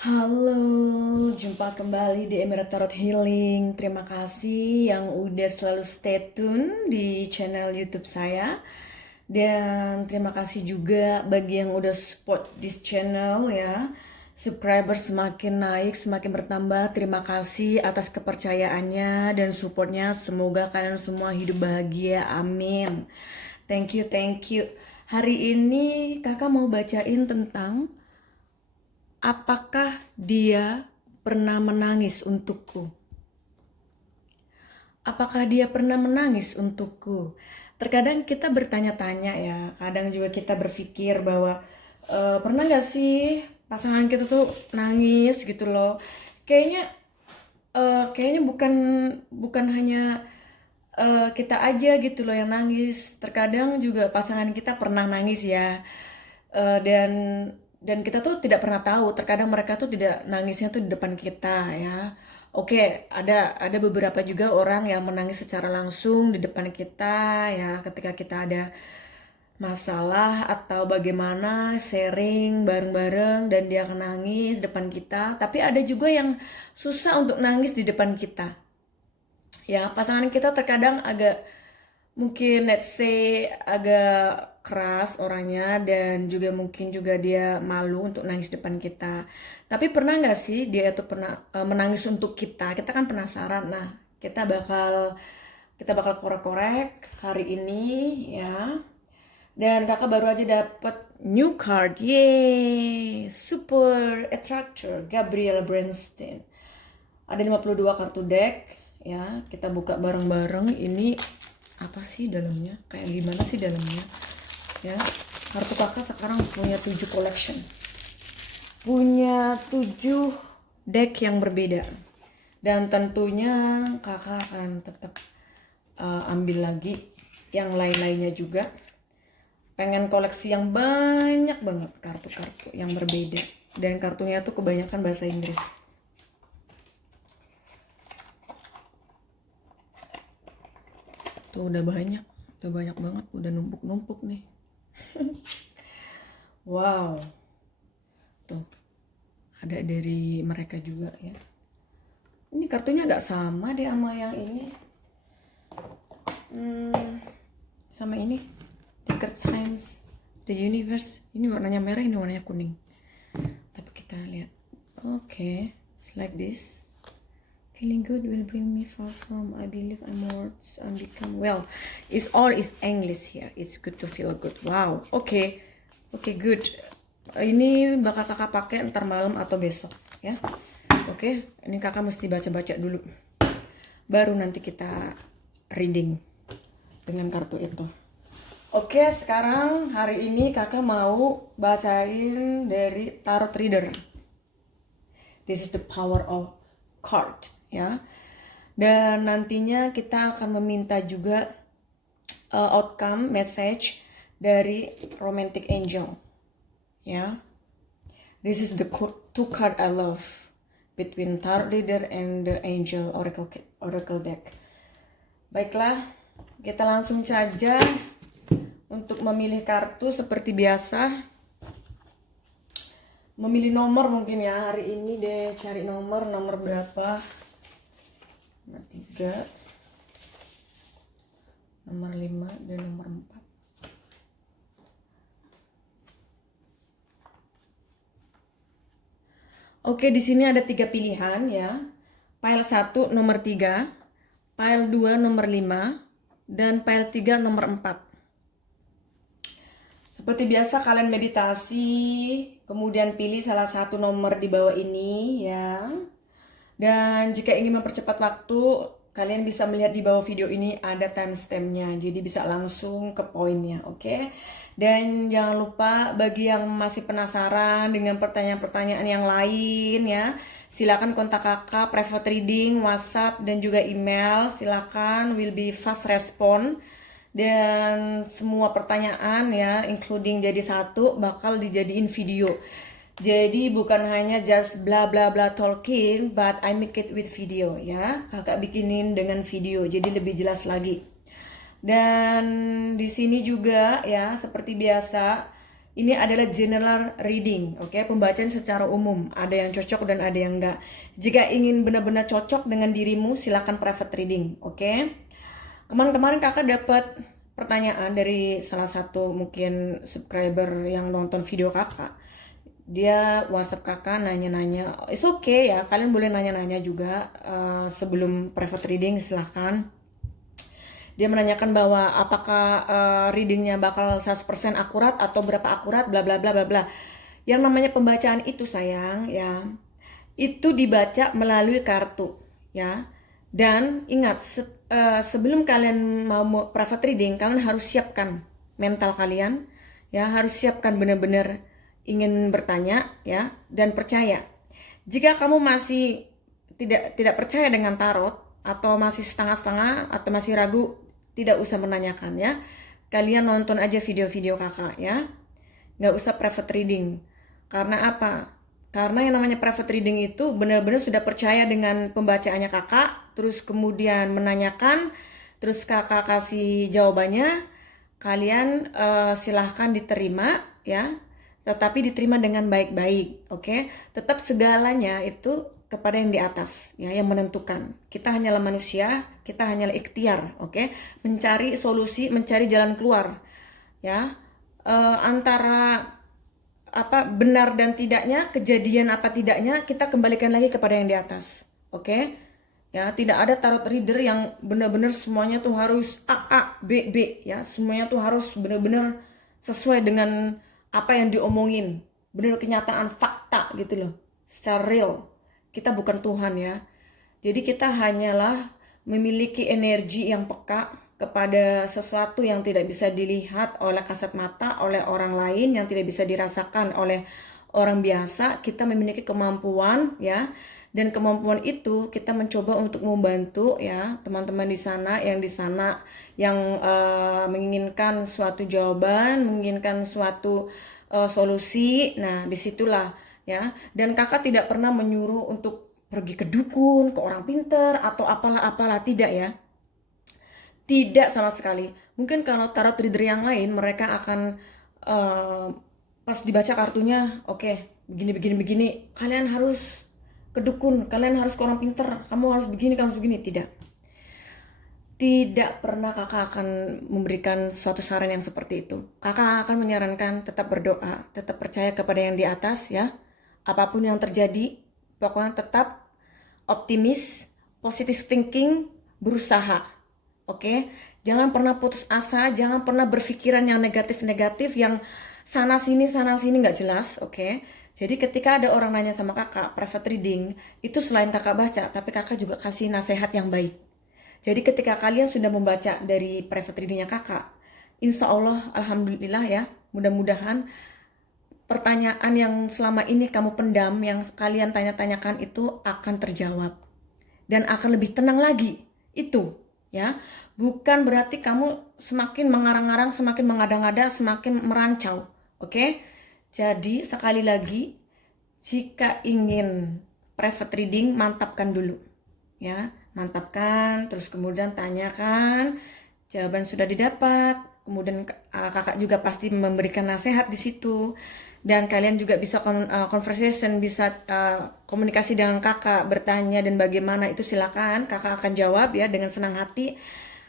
Halo, jumpa kembali di Emerald Tarot Healing. Terima kasih yang udah selalu stay tune di channel YouTube saya. Dan terima kasih juga bagi yang udah support this channel ya. Subscriber semakin naik, semakin bertambah. Terima kasih atas kepercayaannya dan supportnya. Semoga kalian semua hidup bahagia. Amin. Thank you, thank you. Hari ini kakak mau bacain tentang apakah dia pernah menangis untukku? Apakah dia pernah menangis untukku? Terkadang kita bertanya-tanya ya, kadang juga kita berpikir bahwa pernah gak sih pasangan kita tuh nangis gitu loh. Kayaknya bukan bukan hanya kita aja gitu loh yang nangis. Terkadang juga pasangan kita pernah nangis ya. Dan kita tuh tidak pernah tahu. Terkadang mereka tuh tidak nangisnya tuh di depan kita ya. Oke, ada beberapa juga orang yang menangis secara langsung di depan kita ya, ketika kita ada masalah atau bagaimana sharing bareng-bareng dan dia akan nangis depan kita. Tapi ada juga yang susah untuk nangis di depan kita. Ya, pasangan kita terkadang agak mungkin let's say agak keras orangnya dan juga mungkin juga dia malu untuk nangis depan kita. Tapi pernah nggak sih dia itu pernah menangis untuk kita? Kita kan penasaran. Nah, kita bakal korek-korek hari ini ya. Dan kakak baru aja dapat new card. Yeay! Super Attractor Gabriel Bernstein. Ada 52 kartu deck ya. Kita buka bareng-bareng. Ini apa sih dalamnya? Kayak gimana sih dalamnya? Ya. Kartu kakak sekarang punya 7 collection. Punya 7 deck yang berbeda. Dan tentunya kakak akan tetap ambil lagi yang lain-lainnya juga. Pengen koleksi yang banyak banget kartu-kartu yang berbeda. Dan kartunya tuh kebanyakan bahasa Inggris. Tuh udah banyak banget, udah numpuk-numpuk nih. Wow, tuh ada dari mereka juga ya. Ini kartunya nggak sama deh sama yang ini. Sama ini, The Card Science, The Universe. Ini warnanya merah, ini warnanya kuning. Tapi kita lihat. Okay, it's like this. Feeling good will bring me far from. I believe I'm words and become well. It's all is English here. It's good to feel good. Wow. Oke, good. Ini bakal kakak pakai ntar malam atau besok ya. Oke, ini kakak mesti baca-baca dulu. Baru nanti kita reading dengan kartu itu. Oke, sekarang hari ini kakak mau bacain dari Tarot Reader. This is the power of card ya. Dan nantinya kita akan meminta juga outcome message dari romantic angel ya. This is the two card I love between tarot reader and the angel oracle deck. Baiklah, kita langsung saja untuk memilih kartu seperti biasa. Memilih nomor mungkin ya hari ini deh, cari nomor berapa? Nomor 3, nomor 5, dan nomor 4. Oke, di sini ada 3 pilihan ya. Pile 1 nomor 3, pile 2 nomor 5, dan pile 3 nomor 4. Seperti biasa kalian meditasi, kemudian pilih salah satu nomor di bawah ini ya. Dan jika ingin mempercepat waktu, kalian bisa melihat di bawah video ini ada timestampnya, jadi bisa langsung ke poinnya, oke? Dan jangan lupa bagi yang masih penasaran dengan pertanyaan-pertanyaan yang lain ya, silakan kontak kakak, private reading, WhatsApp, dan juga email. Silakan, will be fast respond. Dan semua pertanyaan ya, including jadi satu, bakal dijadiin video. Jadi bukan hanya just bla bla bla talking, but I make it with video ya. Kakak bikinin dengan video, jadi lebih jelas lagi. Dan di sini juga ya, seperti biasa, Ini adalah general reading, oke? Pembacaan secara umum. Ada yang cocok dan ada yang enggak. Jika ingin benar-benar cocok dengan dirimu, silakan private reading, oke? Kemarin kakak dapat pertanyaan dari salah satu mungkin subscriber yang nonton video kakak. Dia WhatsApp kakak nanya-nanya. It's okay ya, kalian boleh nanya-nanya juga sebelum private reading, silahkan. Dia menanyakan bahwa apakah readingnya bakal 100% akurat atau berapa akurat, bla bla bla bla bla. Yang namanya pembacaan itu sayang ya, itu dibaca melalui kartu ya. Dan ingat sebelum kalian mau private reading, kalian harus siapkan mental kalian ya, harus siapkan benar-benar ingin bertanya ya, dan percaya. Jika kamu masih tidak percaya dengan tarot atau masih setengah-setengah atau masih ragu, tidak usah menanyakan ya. Kalian nonton aja video-video kakak ya. Nggak usah private reading. Karena apa? Karena yang namanya private reading itu benar-benar sudah percaya dengan pembacaannya kakak, terus kemudian menanyakan, terus kakak kasih jawabannya, kalian silahkan diterima ya, tetapi diterima dengan baik-baik, oke? Tetap segalanya itu kepada yang di atas ya, yang menentukan. Kita hanyalah manusia, kita hanyalah ikhtiar, oke? Mencari solusi, mencari jalan keluar ya. Antara apa benar dan tidaknya, kejadian apa tidaknya, kita kembalikan lagi kepada yang di atas, oke? Ya, tidak ada tarot reader yang benar-benar semuanya tuh harus A B B ya, semuanya tuh harus benar-benar sesuai dengan apa yang diomongin, benar kenyataan fakta gitu loh, secara real. Kita bukan Tuhan ya, jadi kita hanyalah memiliki energi yang peka kepada sesuatu yang tidak bisa dilihat oleh kasat mata, oleh orang lain, yang tidak bisa dirasakan oleh orang biasa. Kita memiliki kemampuan ya, dan kemampuan itu kita mencoba untuk membantu ya teman-teman di sana yang menginginkan suatu jawaban, menginginkan suatu solusi. Nah, disitulah ya. Dan kakak tidak pernah menyuruh untuk pergi ke dukun, ke orang pinter atau apalah tidak ya. Tidak sama sekali. Mungkin kalau tarot reader yang lain mereka akan pas dibaca kartunya, oke, begini. Kalian harus ke dukun, kalian harus ke orang pinter, kamu harus begini, kamu harus begini. Tidak. Tidak pernah kakak akan memberikan suatu saran yang seperti itu. Kakak akan menyarankan tetap berdoa, tetap percaya kepada yang di atas ya. Apapun yang terjadi, pokoknya tetap optimis, positive thinking, berusaha. Oke? Jangan pernah putus asa, jangan pernah berpikiran yang negatif-negatif, yang sana sini nggak jelas, oke? Jadi ketika ada orang nanya sama kakak private reading, itu selain kakak baca, tapi kakak juga kasih nasihat yang baik. Jadi ketika kalian sudah membaca dari private readingnya kakak, insya Allah, alhamdulillah ya, mudah-mudahan pertanyaan yang selama ini kamu pendam, yang kalian tanya-tanyakan itu akan terjawab dan akan lebih tenang lagi. Itu ya, bukan berarti kamu semakin mengarang-arang, semakin mengada-ngada, semakin merancau. Oke? Jadi sekali lagi, jika ingin private reading, mantapkan dulu ya, mantapkan, terus kemudian tanyakan, jawaban sudah didapat, kemudian kakak juga pasti memberikan nasihat di situ, dan kalian juga bisa conversation, bisa komunikasi dengan kakak, bertanya dan bagaimana itu silakan, kakak akan jawab ya dengan senang hati.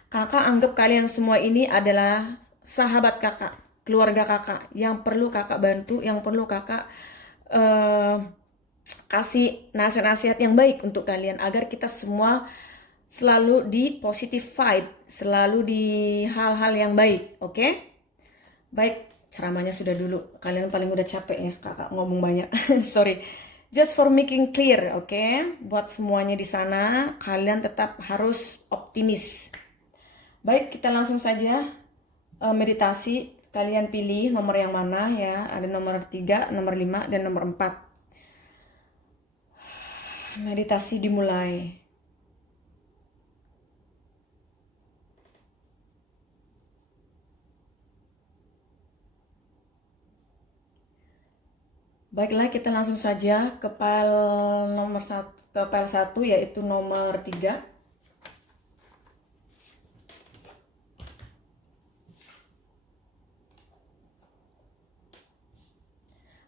Kakak anggap kalian semua ini adalah sahabat kakak, keluarga kakak, yang perlu kakak bantu, yang perlu kakak kasih nasihat-nasihat yang baik untuk kalian, agar kita semua selalu di positive vibe, selalu di hal-hal yang baik, oke? Baik, ceramahnya sudah dulu. Kalian paling udah capek ya, kakak ngomong banyak. Sorry. Just for making clear, oke? Buat semuanya di sana, kalian tetap harus optimis. Baik, kita langsung saja meditasi. Kalian pilih nomor yang mana ya. Ada nomor 3, nomor 5, dan nomor 4. Meditasi dimulai. Baiklah, kita langsung saja ke file nomor 1, yaitu nomor 3.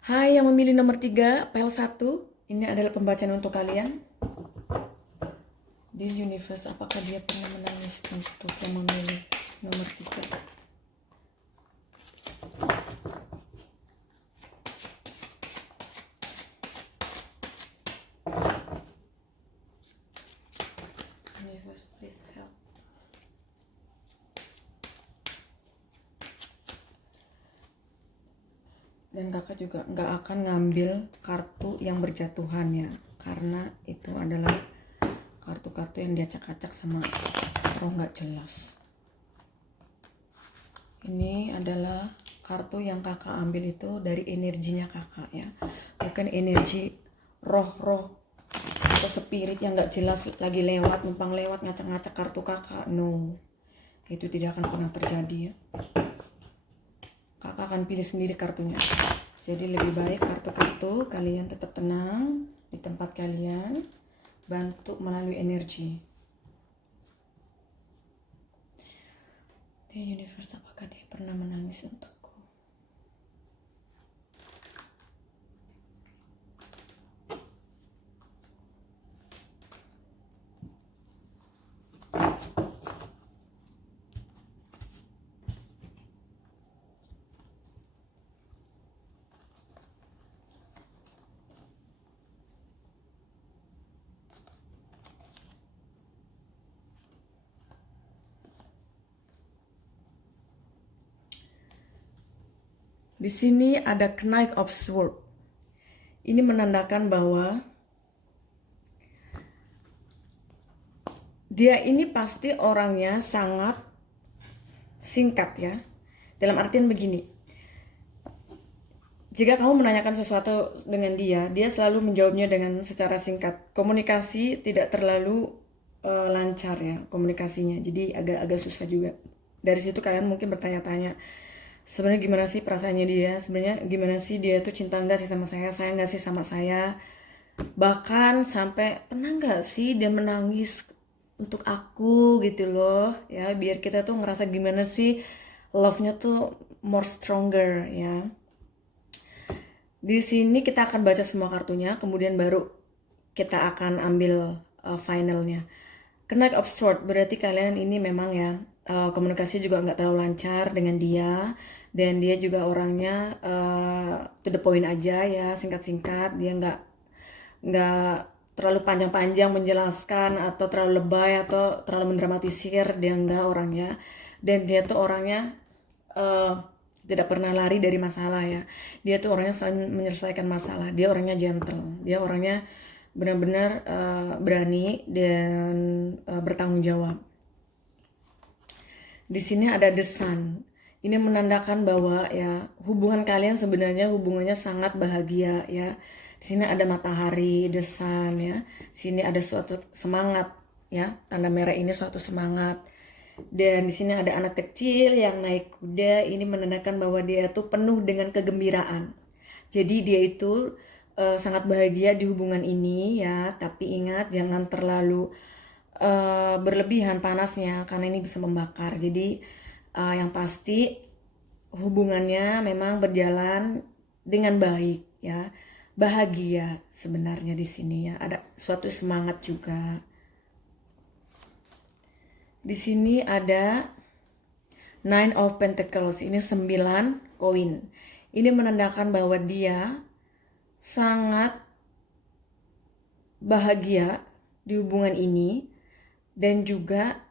Hai yang memilih nomor 3, PL 1. Ini adalah pembacaan untuk kalian. Di universe, apakah dia pernah menangis untuk yang memilih nomor 3? Universe, please help. Dan kakak juga nggak akan ngambil kartu yang berjatuhan ya, karena itu adalah kartu-kartu yang diacak-acak sama roh nggak jelas. Ini adalah kartu yang kakak ambil itu dari energinya kakak ya, bukan energi roh-roh atau spirit yang nggak jelas lagi lewat, numpang lewat ngacak-ngacak kartu kakak. No, itu tidak akan pernah terjadi ya. Kakak akan pilih sendiri kartunya. Jadi lebih baik kartu-kartu kalian tetap tenang di tempat kalian, bantu melalui energi. The universe, apakah dia pernah menangis untukku? Di sini ada Knight of Swords. Ini menandakan bahwa dia ini pasti orangnya sangat singkat ya. Dalam artian begini, jika kamu menanyakan sesuatu dengan dia, dia selalu menjawabnya dengan secara singkat. Komunikasi tidak terlalu lancar ya komunikasinya, jadi agak-agak susah juga. Dari situ kalian mungkin bertanya-tanya, sebenarnya gimana sih perasaannya dia, sebenarnya gimana sih dia tuh cinta nggak sih sama saya, sayang nggak sih sama saya, bahkan sampai pernah nggak sih dia menangis untuk aku gitu loh ya, biar kita tuh ngerasa gimana sih love-nya tuh more stronger ya. Di sini kita akan baca semua kartunya, kemudian baru kita akan ambil finalnya. Knight of Swords berarti kalian ini memang ya komunikasi juga nggak terlalu lancar dengan dia, dan dia juga orangnya to the point aja ya, singkat-singkat. Dia nggak terlalu panjang-panjang menjelaskan atau terlalu lebay atau terlalu mendramatisir. Dia nggak orangnya, dan dia tuh orangnya tidak pernah lari dari masalah ya. Dia tuh orangnya selalu menyelesaikan masalah. Dia orangnya gentle. Dia orangnya benar-benar berani dan bertanggung jawab. Di sini ada The Sun. Ini menandakan bahwa ya hubungan kalian sebenarnya hubungannya sangat bahagia ya. Di sini ada matahari, The Sun ya. Di sini ada suatu semangat ya. Tanda merah ini suatu semangat. Dan di sini ada anak kecil yang naik kuda. Ini menandakan bahwa dia tuh penuh dengan kegembiraan. Jadi dia itu sangat bahagia di hubungan ini ya. Tapi ingat jangan terlalu berlebihan panasnya, karena ini bisa membakar. Jadi yang pasti hubungannya memang berjalan dengan baik ya. Bahagia sebenarnya di sini ya. Ada suatu semangat juga. Di sini ada Nine of Pentacles, ini 9 koin. Ini menandakan bahwa dia sangat bahagia di hubungan ini, dan juga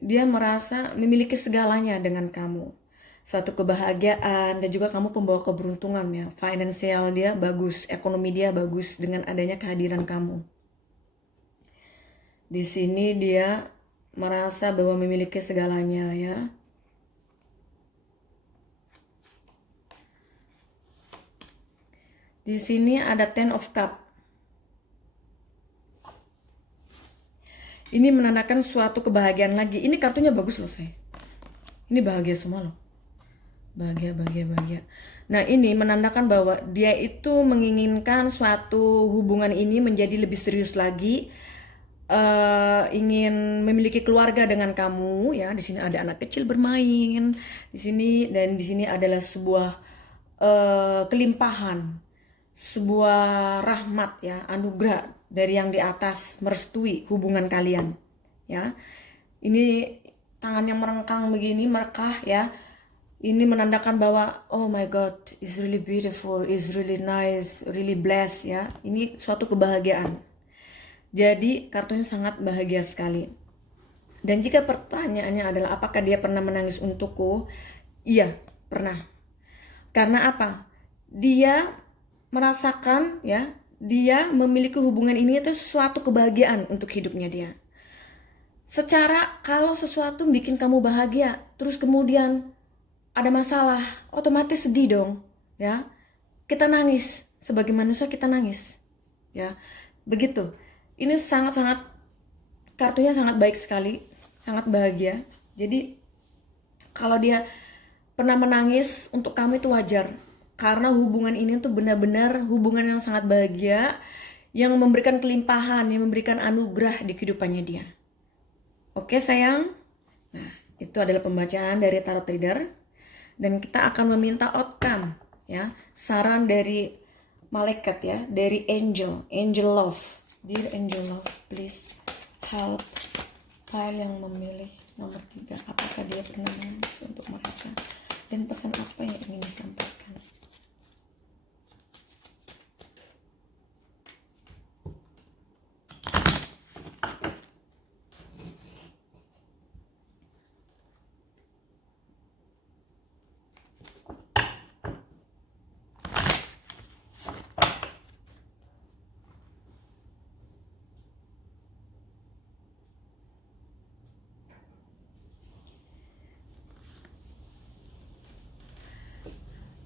dia merasa memiliki segalanya dengan kamu. Suatu kebahagiaan, dan juga kamu pembawa keberuntungan ya. Finansial dia bagus, ekonomi dia bagus dengan adanya kehadiran kamu. Di sini dia merasa bahwa memiliki segalanya ya. Di sini ada Ten of Cup. Ini menandakan suatu kebahagiaan lagi. Ini kartunya bagus loh saya. Ini bahagia semua loh. Bahagia, bahagia, bahagia. Nah ini menandakan bahwa dia itu menginginkan suatu hubungan ini menjadi lebih serius lagi. Ingin memiliki keluarga dengan kamu ya. Di sini ada anak kecil bermain di sini, dan di sini adalah sebuah kelimpahan, sebuah rahmat ya, anugerah dari yang di atas merestui hubungan kalian ya. Ini tangan yang merengkang begini, merekah ya. Ini menandakan bahwa oh my god, is really beautiful, is really nice, really blessed ya. Ini suatu kebahagiaan. Jadi kartunya sangat bahagia sekali. Dan jika pertanyaannya adalah apakah dia pernah menangis untukku? Iya, pernah. Karena apa? Dia merasakan ya, dia memiliki hubungan ini itu suatu kebahagiaan untuk hidupnya dia. Secara kalau sesuatu bikin kamu bahagia, terus kemudian ada masalah, otomatis sedih dong, ya. Kita nangis, sebagai manusia kita nangis, ya. Begitu. Ini sangat-sangat, kartunya sangat baik sekali, sangat bahagia. Jadi kalau dia pernah menangis untuk kamu itu wajar, karena hubungan ini tuh benar-benar hubungan yang sangat bahagia, yang memberikan kelimpahan, yang memberikan anugerah di kehidupannya dia. Oke sayang, nah itu adalah pembacaan dari Tarot Reader, dan kita akan meminta outcome ya, saran dari malaikat ya, dari angel love. Dear angel love, please help file yang memilih nomor 3, apakah dia pernah menangis untuk mereka, dan pesan apa yang ingin disampaikan.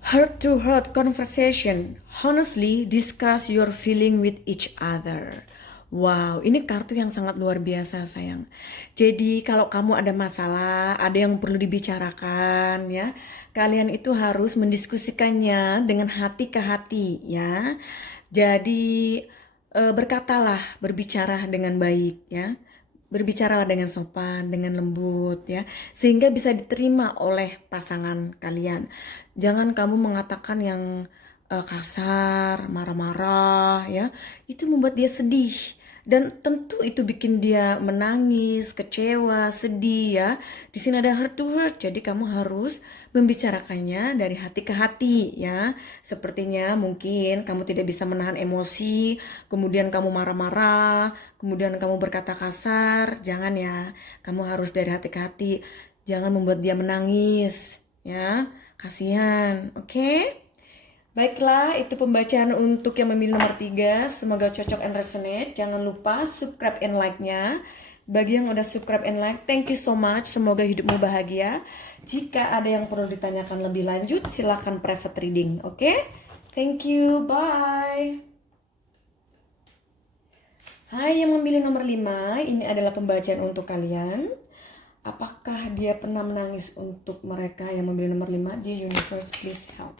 Heart-to-heart conversation. Honestly, discuss your feeling with each other. Wow, ini kartu yang sangat luar biasa sayang. Jadi kalau kamu ada masalah, ada yang perlu dibicarakan ya, kalian itu harus mendiskusikannya dengan hati ke hati ya. Jadi berkatalah, berbicara dengan baik ya. Berbicaralah dengan sopan, dengan lembut ya, sehingga bisa diterima oleh pasangan kalian. Jangan kamu mengatakan yang kasar, marah-marah ya. Itu membuat dia sedih. Dan tentu itu bikin dia menangis, kecewa, sedih ya. Di sini ada heart to heart, jadi kamu harus membicarakannya dari hati ke hati ya. Sepertinya mungkin kamu tidak bisa menahan emosi, kemudian kamu marah-marah, kemudian kamu berkata kasar. Jangan ya, kamu harus dari hati ke hati. Jangan membuat dia menangis ya. Kasihan, oke? Baiklah, itu pembacaan untuk yang memilih nomor 3. Semoga cocok and resonate. Jangan lupa subscribe and like-nya. Bagi yang udah subscribe and like, thank you so much. Semoga hidupmu bahagia. Jika ada yang perlu ditanyakan lebih lanjut, silakan private reading, oke? Thank you, bye. Hai yang memilih nomor 5, ini adalah pembacaan untuk kalian. Apakah dia pernah menangis untuk mereka yang memilih nomor 5? Dear Universe, please help.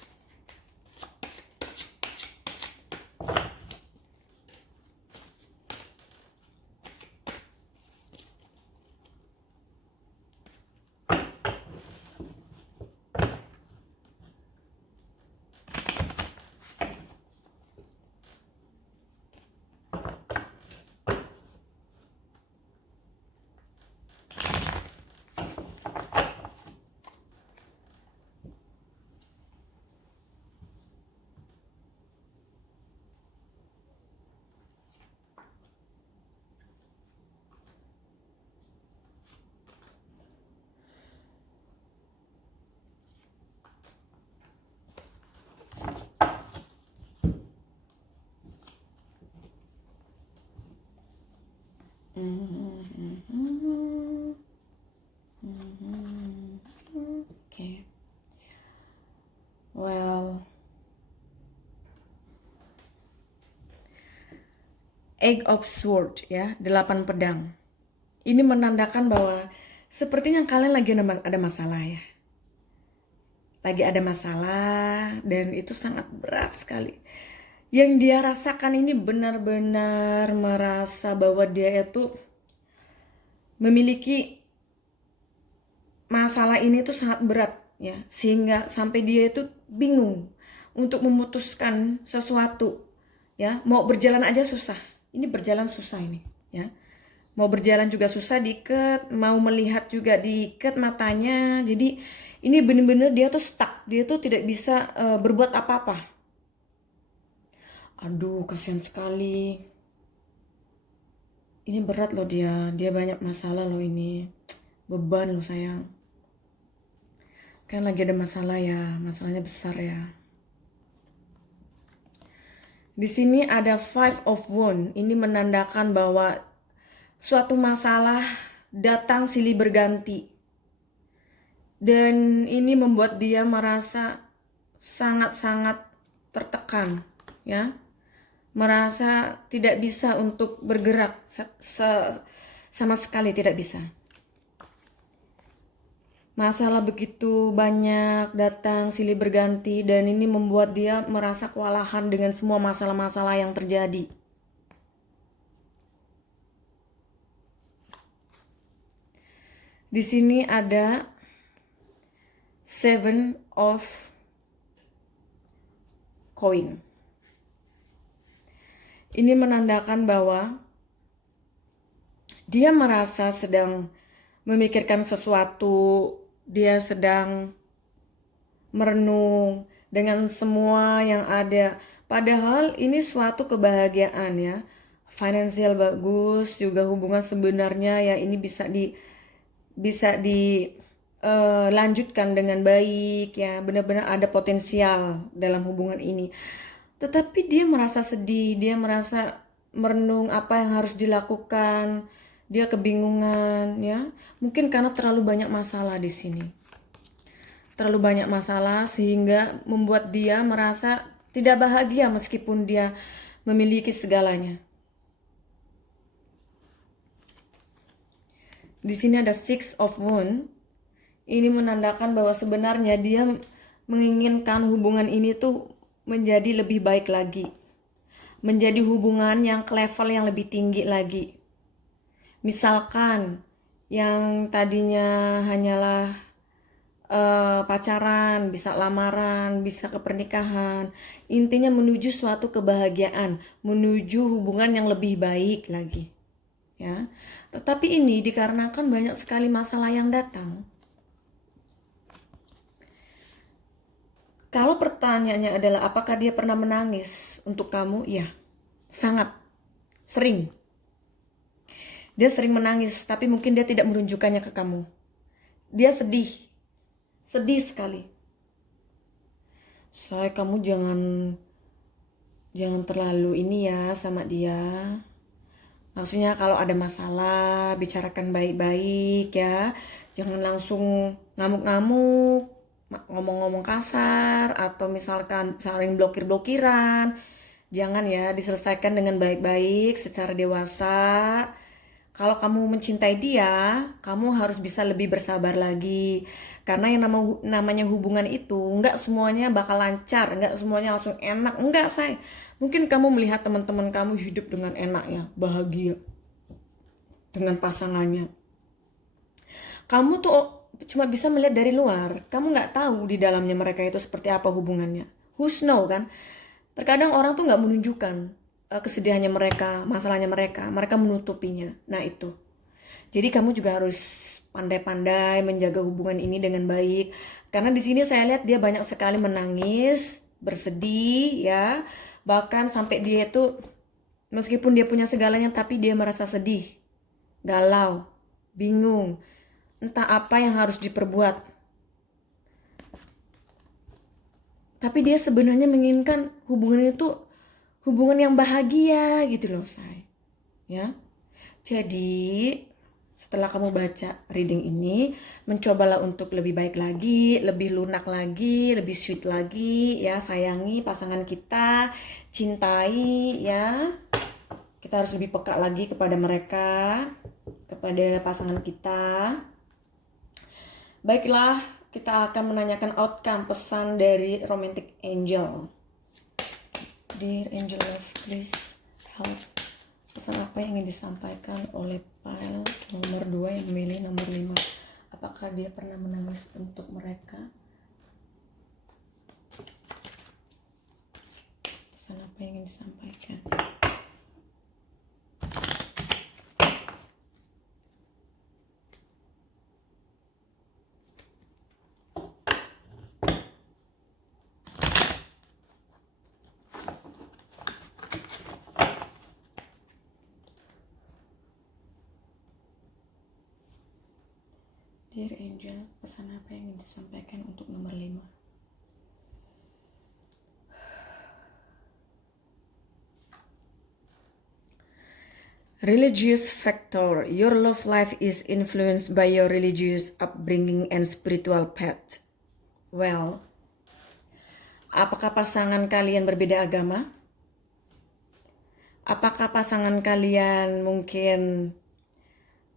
Okay. Well, Eight of Swords ya, 8 pedang. Ini menandakan bahwa sepertinya kalian lagi ada masalah ya. Lagi ada masalah dan itu sangat berat sekali. Yang dia rasakan ini benar-benar merasa bahwa dia itu memiliki masalah ini tuh sangat berat ya, sehingga sampai dia itu bingung untuk memutuskan sesuatu, ya. Mau berjalan aja susah. Ini berjalan susah ini, ya. Mau berjalan juga susah, diikat, mau melihat juga diikat matanya. Jadi ini bener-bener dia tuh stuck, dia tuh tidak bisa berbuat apa-apa. Aduh, kasihan sekali. Ini berat loh dia banyak masalah loh ini. Beban loh sayang. Kan lagi ada masalah ya, masalahnya besar ya. Di sini ada Five of Wands. Ini menandakan bahwa suatu masalah datang silih berganti. Dan ini membuat dia merasa sangat-sangat tertekan, ya. Merasa tidak bisa untuk bergerak, sama sekali tidak bisa. Masalah begitu banyak datang silih berganti dan ini membuat dia merasa kewalahan dengan semua masalah-masalah yang terjadi. Di sini ada Seven of Coin. Ini menandakan bahwa dia merasa sedang memikirkan sesuatu, dia sedang merenung dengan semua yang ada. Padahal ini suatu kebahagiaan ya. Finansial bagus, juga hubungan sebenarnya ya ini bisa lanjutkan dengan baik ya. Benar-benar ada potensial dalam hubungan ini. Tetapi dia merasa sedih, dia merasa merenung apa yang harus dilakukan. Dia kebingungan ya. Mungkin karena terlalu banyak masalah di sini. Terlalu banyak masalah sehingga membuat dia merasa tidak bahagia meskipun dia memiliki segalanya. Di sini ada Six of Wands. Ini menandakan bahwa sebenarnya dia menginginkan hubungan ini tuh menjadi lebih baik lagi. Menjadi hubungan yang ke level yang lebih tinggi lagi. Misalkan yang tadinya hanyalah pacaran, bisa lamaran, bisa ke pernikahan. Intinya menuju suatu kebahagiaan, menuju hubungan yang lebih baik lagi. Ya. Tetapi ini dikarenakan banyak sekali masalah yang datang. Kalau pertanyaannya adalah apakah dia pernah menangis untuk kamu? Ya, sangat sering. Dia sering menangis, tapi mungkin dia tidak menunjukkannya ke kamu. Dia sedih sekali. Say, kamu jangan terlalu ini ya sama dia. Maksudnya kalau ada masalah, bicarakan baik-baik ya. Jangan langsung ngamuk-ngamuk, ngomong-ngomong kasar, atau misalkan saling blokir-blokiran. Jangan ya, diselesaikan dengan baik-baik secara dewasa. Kalau kamu mencintai dia, kamu harus bisa lebih bersabar lagi. Karena yang namanya hubungan itu nggak semuanya bakal lancar, nggak semuanya langsung enak, nggak say. Mungkin kamu melihat teman-teman kamu hidup dengan enaknya, bahagia dengan pasangannya. Kamu tuh cuma bisa melihat dari luar, kamu nggak tahu di dalamnya mereka itu seperti apa hubungannya. Who's know kan? Terkadang orang tuh nggak menunjukkan kesedihannya mereka, masalahnya mereka menutupinya. Nah itu. Jadi kamu juga harus pandai-pandai menjaga hubungan ini dengan baik. Karena di sini saya lihat dia banyak sekali menangis, bersedih ya. Bahkan sampai dia itu meskipun dia punya segalanya tapi dia merasa sedih, galau, bingung. Entah apa yang harus diperbuat. Tapi dia sebenarnya menginginkan hubungan itu hubungan yang bahagia gitu loh, say. Ya. Jadi, setelah kamu baca reading ini, mencobalah untuk lebih baik lagi, lebih lunak lagi, lebih sweet lagi ya, sayangi pasangan kita, cintai ya. Kita harus lebih peka lagi kepada mereka, kepada pasangan kita. Baiklah, kita akan menanyakan outcome pesan dari Romantic Angel. Dear Angel Love, please help. Pesan apa yang ingin disampaikan oleh pile nomor 2 yang memilih nomor 5? Apakah dia pernah menangis untuk mereka? apa yang ingin disampaikan. Dear Angel, pesan apa yang ingin disampaikan untuk nomor 5? Religious factor. Your love life is influenced by your religious upbringing and spiritual path. Well, apakah pasangan kalian berbeda agama? Apakah pasangan kalian mungkin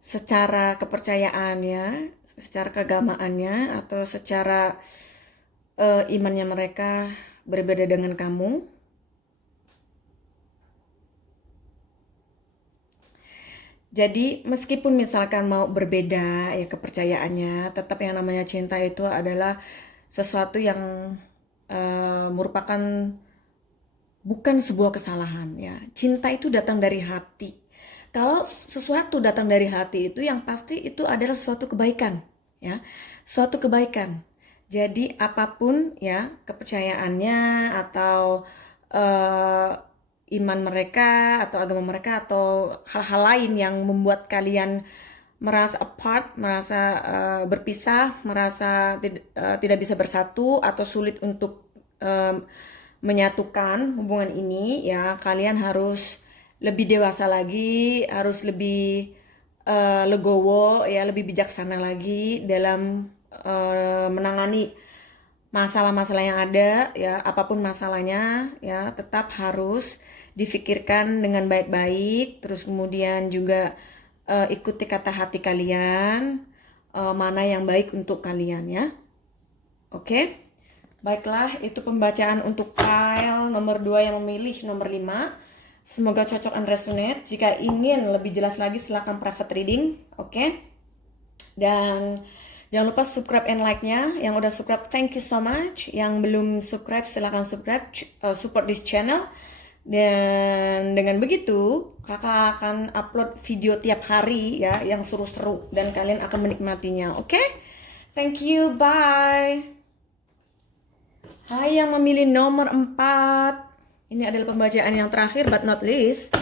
secara kepercayaannya, secara keagamaannya, atau secara imannya mereka berbeda dengan kamu? Jadi meskipun misalkan mau berbeda ya kepercayaannya, tetap yang namanya cinta itu adalah sesuatu yang merupakan bukan sebuah kesalahan ya. Cinta itu datang dari hati. Kalau sesuatu datang dari hati itu yang pasti itu adalah suatu kebaikan ya. Suatu kebaikan. Jadi apapun ya kepercayaannya atau iman mereka atau agama mereka atau hal-hal lain yang membuat kalian merasa apart, merasa berpisah, merasa tidak bisa bersatu atau sulit untuk menyatukan hubungan ini ya, kalian harus lebih dewasa lagi, harus lebih legowo ya, lebih bijaksana lagi dalam menangani masalah-masalah yang ada ya, apapun masalahnya ya, tetap harus difikirkan dengan baik-baik. Terus kemudian juga ikuti kata hati kalian, mana yang baik untuk kalian ya. Oke, baiklah, itu pembacaan untuk file nomor 2 yang memilih nomor 5. Semoga cocok and resonate. Jika ingin lebih jelas lagi silahkan private reading. Oke, dan jangan lupa subscribe and like-nya. Yang udah subscribe, thank you so much. Yang belum subscribe, silahkan subscribe, support this channel. Dan dengan begitu, kakak akan upload video tiap hari ya, yang seru-seru. Dan kalian akan menikmatinya, oke? Thank you, bye. Hai yang memilih nomor 4. Ini adalah pembacaan yang terakhir, but not least.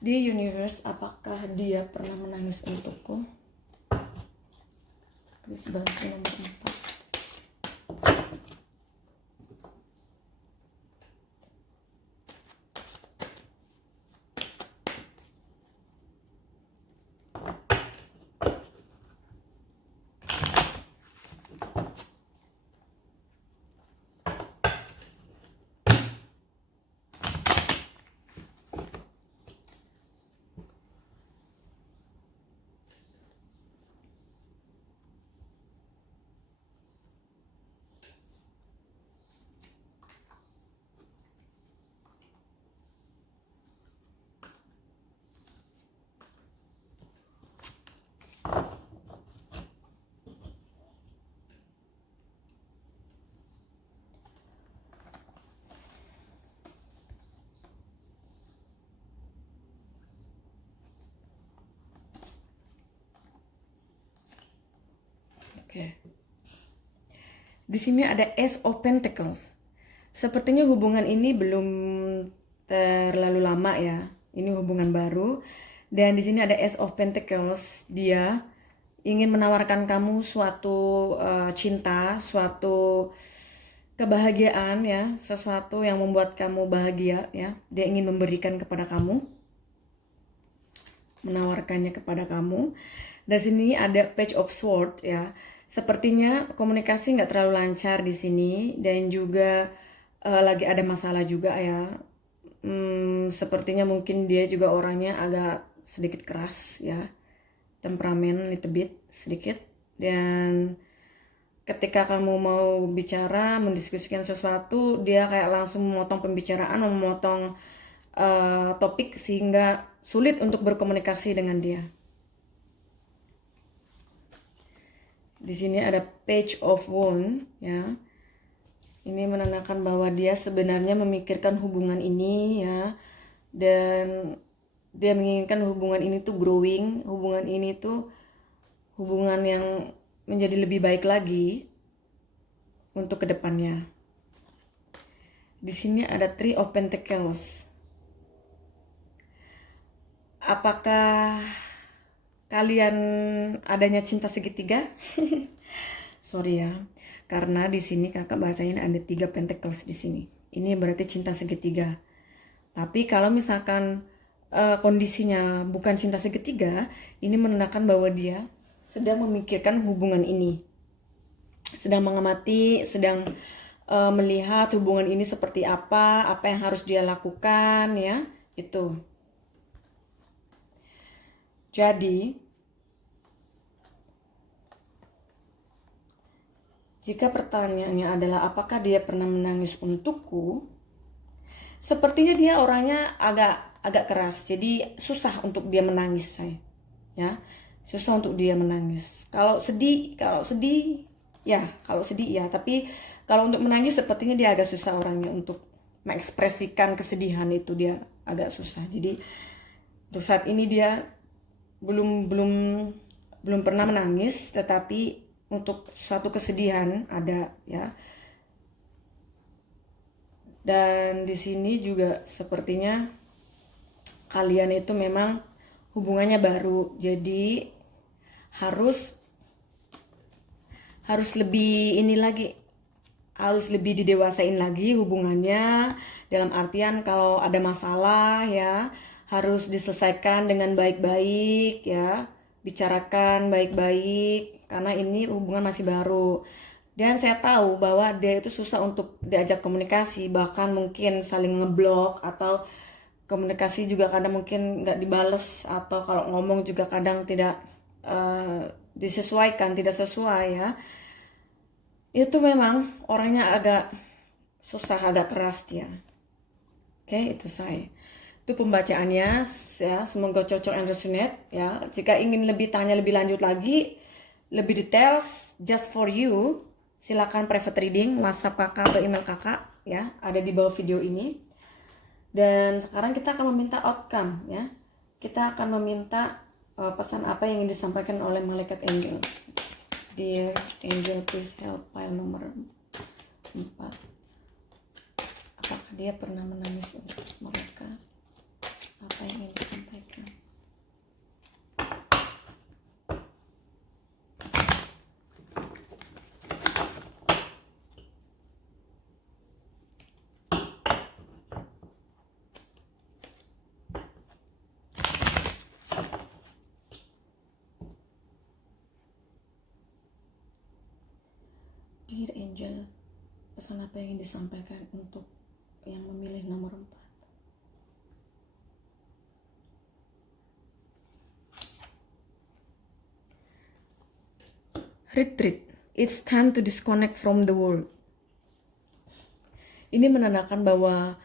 Di universe, apakah dia pernah menangis untukku? Terus bantu nomor 4. Oke. Di sini ada Ace of Pentacles. Sepertinya hubungan ini belum terlalu lama ya. Ini hubungan baru. Dan di sini ada Ace of Pentacles. Dia ingin menawarkan kamu suatu cinta, suatu kebahagiaan ya, sesuatu yang membuat kamu bahagia ya. Dia ingin memberikan kepada kamu, menawarkannya kepada kamu. Dan sini ada Page of Swords ya. Sepertinya komunikasi nggak terlalu lancar di sini dan juga lagi ada masalah juga ya. Sepertinya mungkin dia juga orangnya agak sedikit keras ya, temperamen little bit sedikit. Dan ketika kamu mau bicara, mendiskusikan sesuatu, dia kayak langsung memotong pembicaraan, memotong topik sehingga sulit untuk berkomunikasi dengan dia. Di sini ada Page of Wands ya. Ini menandakan bahwa dia sebenarnya memikirkan hubungan ini ya. Dan dia menginginkan hubungan ini tuh growing, hubungan ini tuh hubungan yang menjadi lebih baik lagi untuk kedepannya. Di sini ada Three of Pentacles. Apakah kalian adanya cinta segitiga? Sorry ya, karena di sini kakak bacain ada 3 pentacles di sini. Ini berarti cinta segitiga. Tapi kalau misalkan kondisinya bukan cinta segitiga, ini menandakan bahwa dia sedang memikirkan hubungan ini, sedang mengamati, sedang melihat hubungan ini seperti apa yang harus dia lakukan ya, itu. Jadi, jika pertanyaannya adalah apakah dia pernah menangis untukku, sepertinya dia orangnya agak keras, jadi susah untuk dia menangis, saya. Ya, susah untuk dia menangis. Kalau sedih ya, tapi kalau untuk menangis sepertinya dia agak susah orangnya untuk mengekspresikan kesedihan itu, dia agak susah. Jadi untuk saat ini dia belum pernah menangis, tetapi untuk suatu kesedihan ada ya. Dan di sini juga sepertinya kalian itu memang hubungannya baru, jadi harus lebih ini lagi, harus lebih didewasain lagi hubungannya, dalam artian kalau ada masalah ya harus diselesaikan dengan baik-baik ya, bicarakan baik-baik karena ini hubungan masih baru. Dan saya tahu bahwa dia itu susah untuk diajak komunikasi, bahkan mungkin saling ngeblok, atau komunikasi juga kadang mungkin nggak dibales, atau kalau ngomong juga kadang tidak disesuaikan, tidak sesuai ya. Itu memang orangnya agak susah, agak keras dia. Oke, itu saya. Itu pembacaannya ya, semoga cocok and resonate ya. Jika ingin tanya lebih lanjut lagi, lebih details just for you, silakan private reading, WhatsApp kakak atau email kakak ya, ada di bawah video ini. Dan sekarang kita akan meminta outcome ya. Kita akan meminta pesan apa yang ingin disampaikan oleh malaikat angel. Dear angel, please help, pile nomor 4. Apakah dia pernah menangis untuk mereka? Apa yang ingin disampaikan? Dear angel, pesan apa yang ingin disampaikan untuk yang memilih nomor 4? Retreat. It's time to disconnect from the world. Ini menandakan bahwa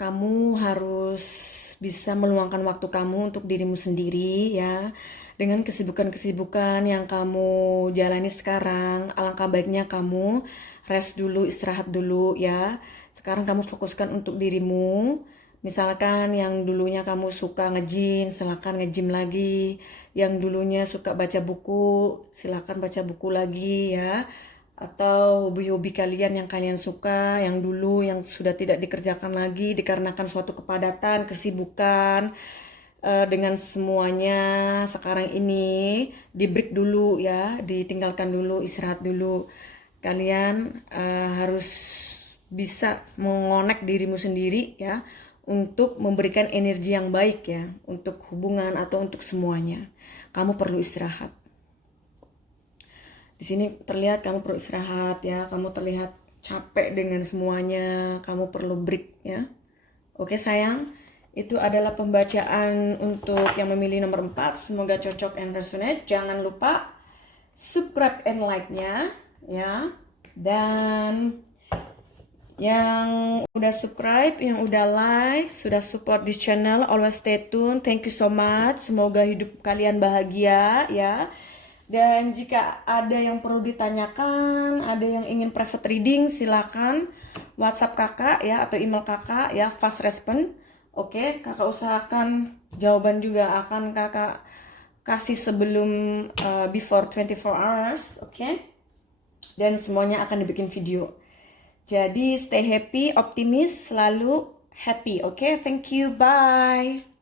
kamu harus bisa meluangkan waktu kamu untuk dirimu sendiri ya. Dengan kesibukan-kesibukan yang kamu jalani sekarang, alangkah baiknya kamu rest dulu, istirahat dulu ya. Sekarang kamu fokuskan untuk dirimu. Misalkan yang dulunya kamu suka nge-gym, silakan nge-gym lagi. Yang dulunya suka baca buku, silakan baca buku lagi ya. Atau hobi-hobi kalian yang kalian suka, yang dulu yang sudah tidak dikerjakan lagi dikarenakan suatu kepadatan, kesibukan dengan semuanya, sekarang ini di break dulu ya, ditinggalkan dulu, istirahat dulu. Kalian harus bisa mengonek dirimu sendiri ya, untuk memberikan energi yang baik ya, untuk hubungan atau untuk semuanya. Kamu perlu istirahat. Di sini terlihat kamu perlu istirahat ya, kamu terlihat capek dengan semuanya, kamu perlu break ya. Oke sayang, itu adalah pembacaan untuk yang memilih nomor 4. Semoga cocok and resonate. Jangan lupa subscribe and like-nya ya. Dan yang udah subscribe, yang udah like, sudah support this channel, always stay tune. Thank you so much. Semoga hidup kalian bahagia ya. Dan jika ada yang perlu ditanyakan, ada yang ingin private reading, silakan WhatsApp kakak ya atau email kakak ya, fast respond. Oke, kakak usahakan jawaban juga akan kakak kasih sebelum before 24 hours, oke? Dan semuanya akan dibikin video. Jadi stay happy, optimis, selalu happy, oke? Thank you, bye.